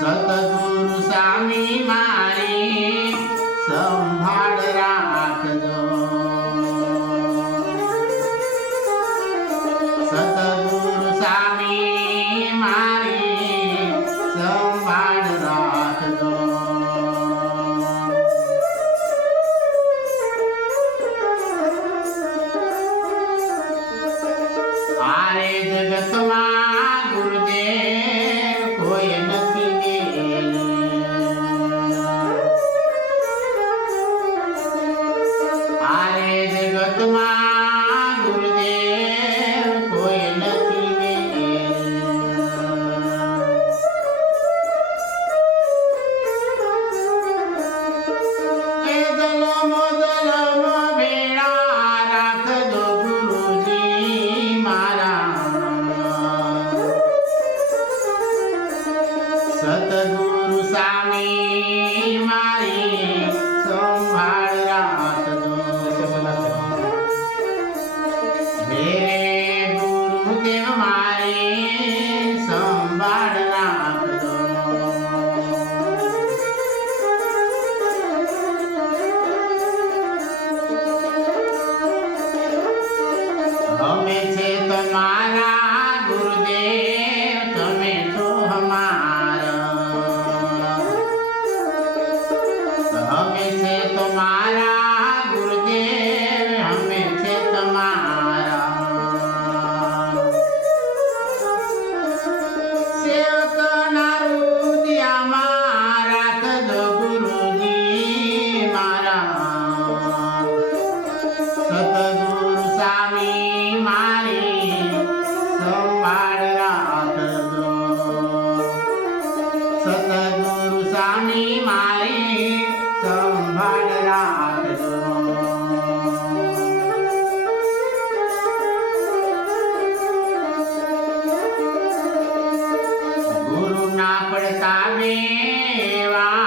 સતગુરુ સ્વામી મારી સંભાળ જગતમાં ગુરુદેવ કોઈ નથી. એ જલમો જલમો ભેળા રાખજો સ્વામી ના પડતા મેવા.